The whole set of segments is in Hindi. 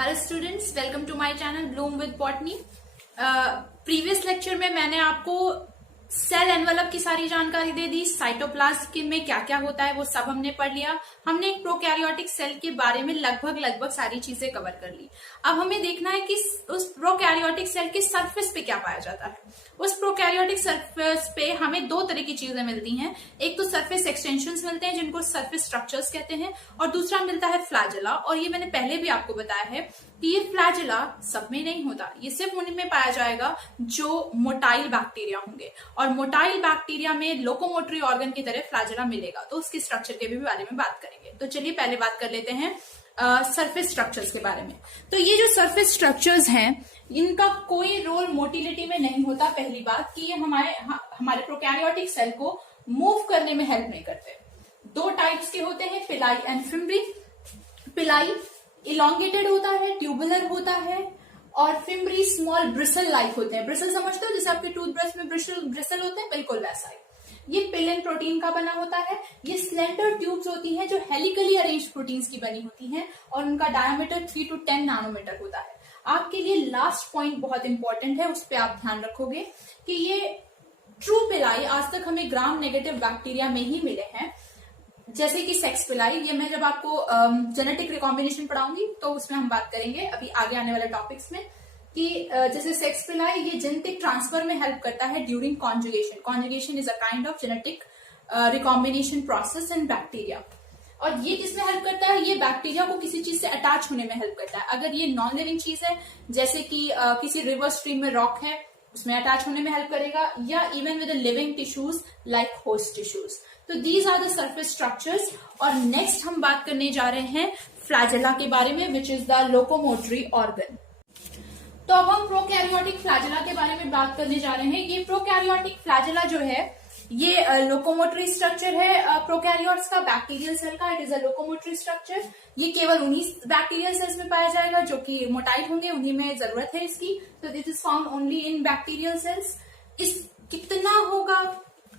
Hello students, welcome to my channel bloom with botany. Previous lecture में मैंने आपको सेल एनवेलप की सारी जानकारी दे दी। साइटोप्लाज्म में क्या क्या होता है वो सब हमने पढ़ लिया। हमने एक प्रोकैरियोटिक सेल के बारे में लगभग सारी चीजें कवर कर ली। अब हमें देखना है कि उस प्रोकैरियोटिक सेल के सरफेस पे क्या पाया जाता है। उस प्रोकैरियोटिक सरफेस पे हमें दो तरह की चीजें मिलती हैं। एक तो सरफेस एक्सटेंशंस मिलते हैं जिनको सरफेस स्ट्रक्चर्स कहते हैं, और दूसरा मिलता है फ्लैजेला। और ये मैंने पहले भी आपको बताया है कि ये फ्लैजेला सब में नहीं होता, ये सिर्फ उनमें पाया जाएगा जो मोटाइल बैक्टीरिया होंगे, और मोटाइल बैक्टीरिया में लोकोमोटरी ऑर्गन की तरह फ्लैजेला मिलेगा। तो उसके स्ट्रक्चर के भी बारे में बात करेंगे। तो चलिए पहले बात कर लेते हैं सरफेस स्ट्रक्चर्स के बारे में। तो ये जो सरफेस स्ट्रक्चर्स हैं इनका कोई रोल मोटिलिटी में नहीं होता। पहली बात कि ये हमारे प्रोकैरियोटिक सेल को मूव करने में हेल्प नहीं करते। दो टाइप्स के होते हैं, पिलाई एंड फिम्ब्री। पिलाई इलोंगेटेड होता है, ट्यूबुलर होता है, और फिम्ब्री स्मॉल ब्रिसल लाइक होते हैं। ब्रिसल समझते हो, जैसे आपके टूथब्रश में ब्रिसल होते हैं, बिल्कुल वैसा ही। ये पिलिन प्रोटीन का बना होता है। ये स्लेंडर ट्यूब्स होती हैं जो हेलिकली अरेंज प्रोटीन्स की बनी होती हैं, और उनका डायमीटर 3 to 10 नैनोमीटर होता है। आपके लिए लास्ट पॉइंट बहुत इंपॉर्टेंट है, उस पर आप ध्यान रखोगे कि ये ट्रू पिलाई आज तक हमें ग्राम नेगेटिव बैक्टीरिया में ही मिले हैं, जैसे कि सेक्स पिलाई। ये मैं जब आपको जेनेटिक रिकॉम्बिनेशन पढ़ाऊंगी तो उसमें हम बात करेंगे अभी आगे आने वाले टॉपिक्स में, कि जैसे सेक्स पिलाई ये जेनेटिक ट्रांसफर में हेल्प करता है during conjugation. Conjugation is a kind of genetic recombination process in bacteria. और ये किसमें हेल्प करता है? ये बैक्टीरिया को किसी चीज से अटैच होने में हेल्प करता है। अगर ये नॉन लिविंग चीज है, जैसे कि किसी रिवर स्ट्रीम में रॉक है, उसमें अटैच होने में हेल्प करेगा, या even with living tissues like host tissues. तो these are the surface structures. और नेक्स्ट हम बात करने जा रहे हैं फ्लैजेला के बारे में, which is the locomotory organ. तो अब हम प्रोकैरियोटिक फ्लैजेला के बारे में बात करने जा रहे हैं। ये प्रोकैरियोटिक फ्लैजेला जो है ये लोकोमोटरी स्ट्रक्चर है प्रोकैरियोट्स का, बैक्टीरियल सेल का। It is a locomotory structure. ये केवल उन्हीं बैक्टीरियल सेल्स में पाया जाएगा जो कि मोटाइल होंगे, उन्हीं में जरूरत है इसकी। तो this is found only in bacterial cells. इस कितना होगा,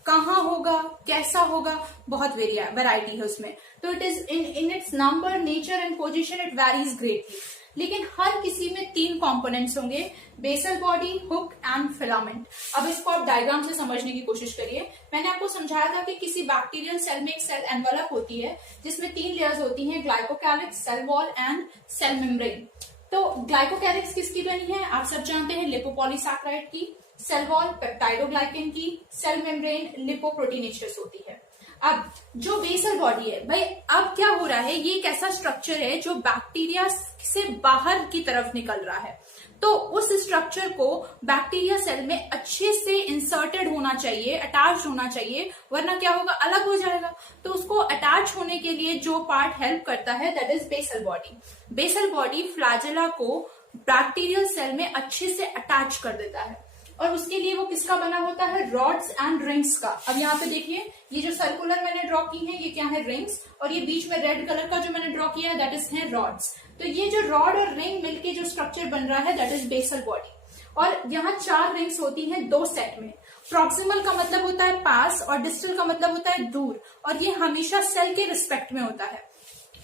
कहाँ होगा, कैसा होगा, बहुत वेराइटी है उसमें। तो it is in its number, nature and position it varies greatly. लेकिन हर किसी में 3 कंपोनेंट्स होंगे, basal body, hook and filament. अब इसको आप डायग्राम से समझने की कोशिश करिए। मैंने आपको समझाया था कि किसी बैक्टीरियल सेल में एक सेल एनवेलप होती है जिसमें 3 लेयर्स होती हैं, glycocalyx, cell wall and cell membrane. तो ग्लाइकोकैलिक्स किसकी बनी है? आप सब जानते हैं, लिपोपॉलीसैकेराइड की। सेल वॉल पेप्टाइडोग्लाइकेन की। सेल मेम्ब्रेन लिपोप्रोटीनेशियस होती है। अब जो बेसल बॉडी है भाई, अब क्या हो रहा है, ये एक ऐसा स्ट्रक्चर है जो बैक्टीरिया से बाहर की तरफ निकल रहा है। तो उस स्ट्रक्चर को बैक्टीरिया सेल में अच्छे से इंसर्टेड होना चाहिए, अटैच होना चाहिए, वरना क्या होगा, अलग हो जाएगा। तो उसको अटैच होने के लिए जो पार्ट हेल्प करता है that is basal body. Basal body flagella को बैक्टीरियल सेल में अच्छे से अटैच कर देता है। और उसके लिए वो किसका बना होता है? रॉड्स एंड रिंग्स का। अब यहाँ पे देखिए, ये जो सर्कुलर मैंने ड्रॉ की है ये क्या है? रिंग्स। और ये बीच में रेड कलर का जो मैंने ड्रॉ किया है दैट इज है रॉड्स। तो ये जो रॉड और रिंग मिलके जो स्ट्रक्चर बन रहा है दैट इज बेसल बॉडी। और यहाँ 4 रिंग्स होती हैं 2 सेट में। प्रॉक्सिमल का मतलब होता है पास, और डिस्टल का मतलब होता है दूर, और ये हमेशा सेल के रिस्पेक्ट में होता है।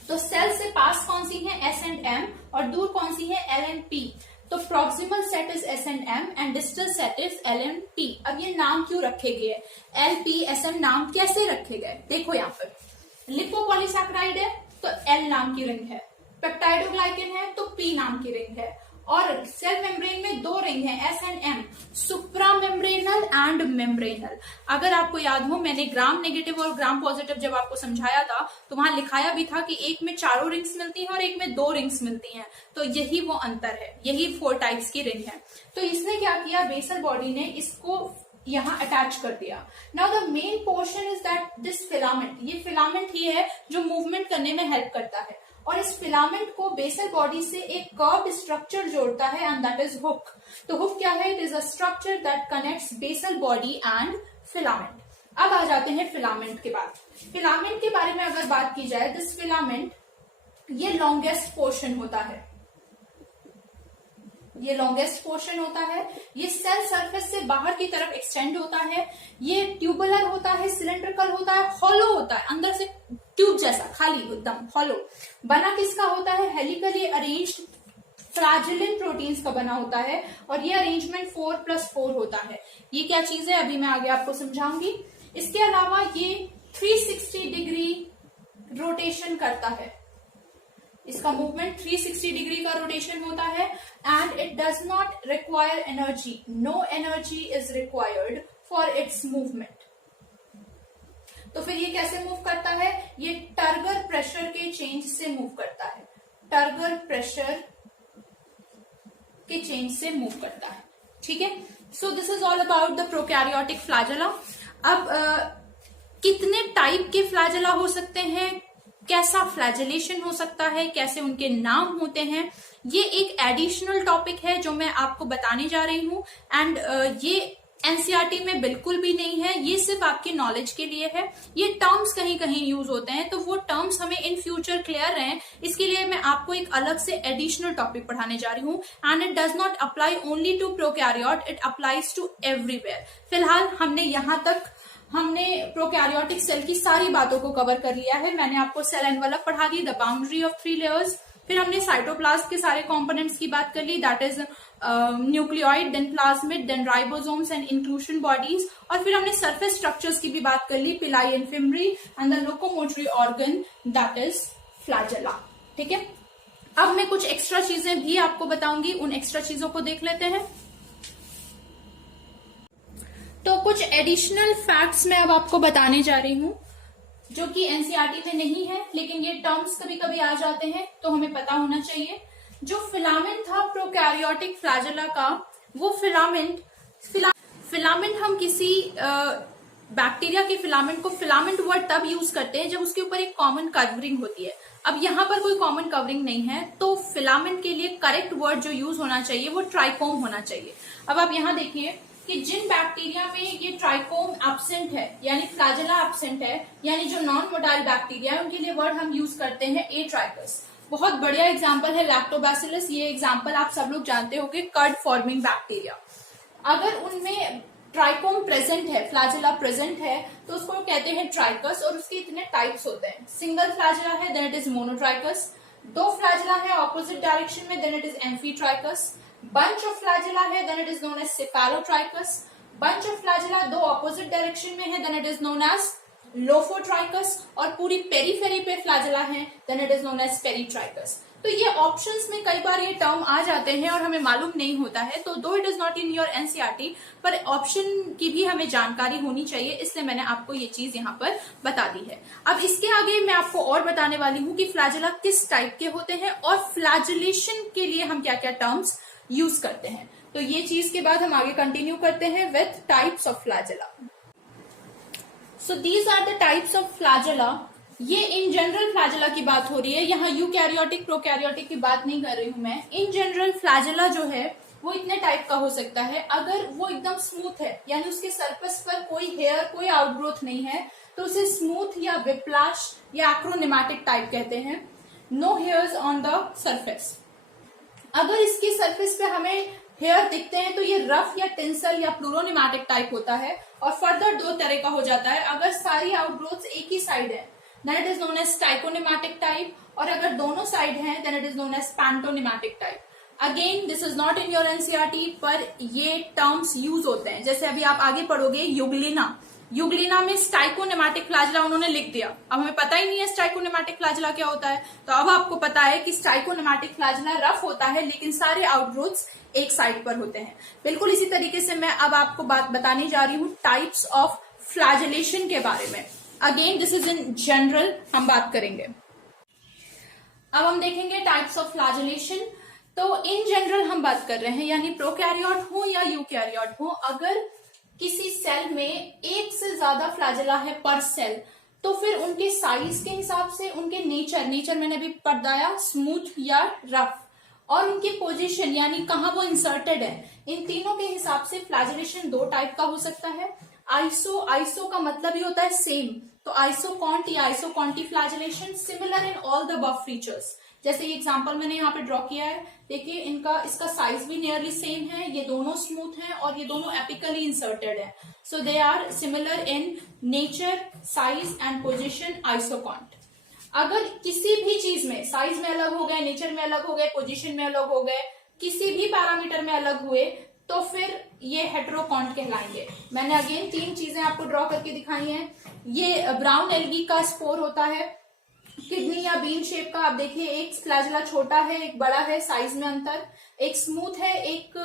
तो सेल से पास कौन सी है? S and M, और दूर कौन सी है? L and P। तो proximal set is S and M and distal set is L and P। अब ये नाम क्यों रखे गए? L, P, S M नाम कैसे रखे गए? देखो यहाँ पर लिपोपॉलीसैकेराइड है तो L नाम की रिंग है, पेप्टाइडोग्लाइकेन है तो P नाम की रिंग है, और सेल मेम्ब्रेन में 2 रिंग है S and M, supra membranal and membranal. अगर आपको याद हो, मैंने ग्राम नेगेटिव और ग्राम पॉजिटिव जब आपको समझाया था तो वहां लिखाया भी था कि एक में 4 रिंग्स मिलती हैं और एक में 2 रिंग्स मिलती हैं। तो यही वो अंतर है, यही 4 टाइप्स की रिंग है। तो इसने क्या किया, बेसल बॉडी ने इसको यहाँ अटैच कर दिया। Now the main portion is that this filament. ये फिलामेंट ही है जो मूवमेंट करने में हेल्प करता है, और इस फिलामेंट को बेसल बॉडी से एक कर्व्ड स्ट्रक्चर जोड़ता है एंड दैट इज हुक। तो हुक क्या है? It is a structure that connects basal body and filament. अब आ जाते हैं फिलामेंट के बाद। फिलामेंट के बारे में अगर बात की जाए, दिस फिलामेंट ये लॉन्गेस्ट पोर्शन होता है, ये लॉन्गेस्ट पोर्शन होता है। ये सेल सरफेस से बाहर की तरफ एक्सटेंड होता है। ये ट्यूबुलर होता है, सिलेंड्रिकल होता है, हॉलो होता है, अंदर से ट्यूब जैसा खाली एकदम हॉलो। बना किसका होता है? हेलिकली अरेंज्ड फ्लैजेलिन प्रोटीन्स का बना होता है और ये अरेंजमेंट 4+4 होता है। ये क्या चीज है अभी मैं आगे आपको समझाऊंगी। इसके अलावा ये 360 डिग्री रोटेशन करता है, इसका मूवमेंट 360 डिग्री का रोटेशन होता है and it does not require energy, no energy is required for its movement. तो फिर ये कैसे मूव करता है, ये टर्गर प्रेशर के चेंज से मूव करता है, टर्गर प्रेशर के चेंज से मूव करता है। ठीक है, so this is all about the prokaryotic flagella. अब कितने टाइप के फ्लैजेला हो सकते हैं, कैसा फ्लैजेलेशन हो सकता है, कैसे उनके नाम होते हैं, ये एक एडिशनल टॉपिक है जो मैं आपको बताने जा रही हूँ एंड ये एनसीईआरटी में बिल्कुल भी नहीं है, ये सिर्फ आपकी नॉलेज के लिए है। ये टर्म्स कहीं कहीं यूज होते हैं तो वो टर्म्स हमें इन फ्यूचर क्लियर रहें, इसके लिए मैं आपको एक अलग से एडिशनल टॉपिक पढ़ाने जा रही हूँ and it does not apply only to prokaryote, it applies to everywhere. फिलहाल हमने प्रोकैरियोटिक सेल की सारी बातों को कवर कर लिया है। मैंने आपको सेल एनवेलप पढ़ा दी, द बाउंड्री ऑफ 3 लेयर्स, फिर हमने साइटोप्लाज्म के सारे कंपोनेंट्स की बात कर ली, that is nucleoid, then plasmid, then ribosomes and inclusion bodies, और फिर हमने सरफेस स्ट्रक्चर्स की भी बात कर ली, पिलाई and fimbria and the locomotory organ that is flagella. ठीक है, अब मैं कुछ एक्स्ट्रा चीजें भी आपको बताऊंगी, उन एक्स्ट्रा चीजों को देख लेते हैं। तो कुछ एडिशनल फैक्ट्स मैं अब आपको बताने जा रही हूं जो कि एनसीईआरटी में नहीं है, लेकिन ये टर्म्स कभी कभी आ जाते हैं तो हमें पता होना चाहिए। जो फिलामेंट था प्रोकैरियोटिक फ्लैजेला का, वो फिलामेंट हम किसी बैक्टीरिया के फिलामेंट को, फिलामेंट वर्ड तब यूज करते हैं जब उसके ऊपर एक कॉमन कवरिंग होती है। अब यहाँ पर कोई कॉमन कवरिंग नहीं है तो फिलामेंट के लिए करेक्ट वर्ड जो यूज होना चाहिए वो ट्राइकोम होना चाहिए। अब आप यहाँ देखिए कि जिन बैक्टीरिया में ये ट्राइकोम एब्सेंट है यानी फ्लैजेला एब्सेंट है, यानी जो नॉन मोटाइल बैक्टीरिया है, उनके लिए वर्ड हम यूज करते हैं एट्राइकस। बहुत बढ़िया एग्जांपल है लैक्टोबैसिलस, ये एग्जांपल आप सब लोग जानते होंगे, कर्ड फॉर्मिंग बैक्टीरिया। अगर उनमें ट्राइकोम प्रेजेंट है, फ्लैजेला प्रेजेंट है, तो उसको कहते हैं ट्राइकस और उसके इतने टाइप्स होते हैं। सिंगल फ्लैजेला है then it is monotrichous, 2 flagella है ऑपोजिट डायरेक्शन में then it is amphitrichous, bunch of flagella है then it is known as cephalotrichus, bunch of flagella 2 opposite direction में है then it is known as lophotrichus, और पूरी पेरीफेरी पे फ्लैजेला है then it is known as peritrichus। तो ये ऑप्शंस में कई बार ये टर्म आ जाते हैं और हमें मालूम नहीं होता है, तो दो it is not in your NCERT पर ऑप्शन की भी हमें जानकारी होनी चाहिए, इसलिए मैंने आपको ये चीज यहाँ पर बता दी है। अब इसके आगे मैं आपको और बताने वाली हूँ कि फ्लैजेला किस टाइप के होते हैं और फ्लैजेलेशन के लिए हम क्या क्या टर्म्स यूज करते हैं। तो ये चीज के बाद हम आगे कंटिन्यू करते हैं with types of flagella. So these are the types of flagella. ये इन जनरल फ्लैजेला की बात हो रही है, यहाँ यूकैरियोटिक प्रोकैरियोटिक की बात नहीं कर रही हूं मैं। इन जनरल फ्लैजेला जो है वो इतने टाइप का हो सकता है। अगर वो एकदम स्मूथ है यानी उसके सरफेस पर कोई हेयर, कोई आउटग्रोथ नहीं है, तो उसे स्मूथ या विप्लाश या एक्रोनिमेटिक टाइप कहते हैं। No hairs on the surface. अगर इसकी सरफेस पे हमें हेयर दिखते हैं तो ये रफ या टिंसल या प्लूरोनिमेटिक टाइप होता है। और फर्दर 2 तरह का हो जाता है, अगर सारी आउटग्रोथ्स एक ही साइड है then it is known as stichonematic type, और अगर दोनों साइड हैं then it is known as pantonematic type. Again this is not in your NCERT पर ये टर्म्स यूज होते हैं। जैसे अभी आप आगे पढ़ोगे यूग्लिना में स्टाइकोनेमेटिक फ्लैजेला उन्होंने लिख दिया। अब हमें पता ही नहीं है स्टाइकोनेमेटिक फ्लैजेला क्या होता है, तो अब आपको पता है कि स्टाइकोनेमेटिक फ्लैजेला रफ होता है लेकिन सारे आउटग्रोथ्स एक साइड पर होते हैं। बिल्कुल इसी तरीके से मैं अब आपको बात बताने जा रही हूँ टाइप्स ऑफ फ्लैजेलेशन के बारे में। Again this is in general हम बात करेंगे। अब हम देखेंगे टाइप्स ऑफ फ्लैजेलेशन। तो इन जनरल हम बात कर रहे हैं, यानी प्रोकैरियोट हो या यूकैरियोट हो, अगर किसी सेल में एक से ज्यादा फ्लैजेला है पर सेल, तो फिर उनके साइज के हिसाब से, उनके नेचर मैंने अभी बताया स्मूथ या रफ, और उनकी पोजीशन यानी कहाँ वो इंसर्टेड है, इन तीनों के हिसाब से फ्लैजेलेशन 2 टाइप का हो सकता है। आइसो का मतलब ही होता है सेम, तो आइसोकॉन्ट या isokonty flagellation, similar in all the above features. जैसे ये एग्जांपल मैंने यहाँ पे ड्रॉ किया है, देखिए इसका साइज भी नियरली सेम है, ये दोनों स्मूथ हैं और ये दोनों एपिकली इंसर्टेड है। So they are similar in nature, size and position, isokont. अगर किसी भी चीज में साइज में अलग हो गए, नेचर में अलग हो गए, पोजीशन में अलग हो गए, किसी भी पैरामीटर में अलग हुए, तो फिर ये हेटेरोकॉन्ट कहलाएंगे। मैंने अगेन 3 चीजें आपको ड्रॉ करके दिखाई हैं। ये ब्राउन एल्गी का स्पोर होता है, किडनी या बीन शेप का। आप देखिए एक फ्लैजेला छोटा है, एक बड़ा है, साइज में अंतर, एक स्मूथ है, एक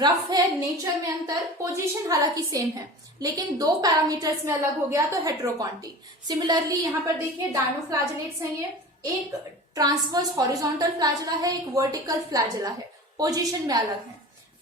रफ है, नेचर में अंतर, पोजीशन हालांकि सेम है, लेकिन 2 पैरामीटर्स में अलग हो गया तो हेटेरोकॉन्टी। सिमिलरली यहाँ पर देखिए डायनोफ्लैजेलेट्स हैं ये, एक ट्रांसवर्स हॉरिजॉन्टल फ्लैजेला है, एक वर्टिकल फ्लैजेला है, पोजीशन में अलग है।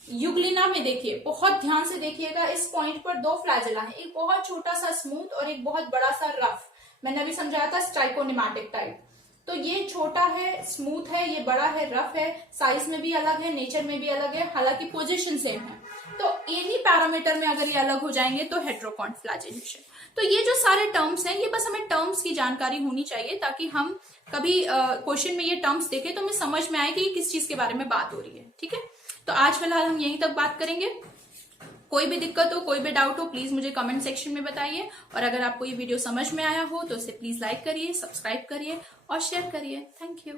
यूग्लिना में देखिए, बहुत ध्यान से देखिएगा, इस पॉइंट पर 2 फ्लैजेला है, एक बहुत छोटा सा स्मूथ और एक बहुत बड़ा सा रफ। मैंने अभी समझाया था स्ट्राइकोनिमैटिक टाइप। तो ये छोटा है, स्मूथ है, ये बड़ा है, रफ है, साइज में भी अलग है, नेचर में भी अलग है, हालांकि पोजीशन सेम है। तो एनी पैरामीटर में अगर ये अलग हो जाएंगे तो हेटेरोकॉन्ट फ्लैजेलेशन। तो ये जो सारे टर्म्स हैं, ये बस हमें टर्म्स की जानकारी होनी चाहिए, ताकि हम कभी क्वेश्चन में ये टर्म्स देखें तो हमें समझ में आए कि किस चीज के बारे में बात हो रही है। ठीक है, तो आज फिलहाल हम यहीं तक बात करेंगे। कोई भी दिक्कत हो, कोई भी डाउट हो, प्लीज मुझे कमेंट सेक्शन में बताइए। और अगर आपको ये वीडियो समझ में आया हो तो इसे प्लीज लाइक करिए, सब्सक्राइब करिए और शेयर करिए। Thank you.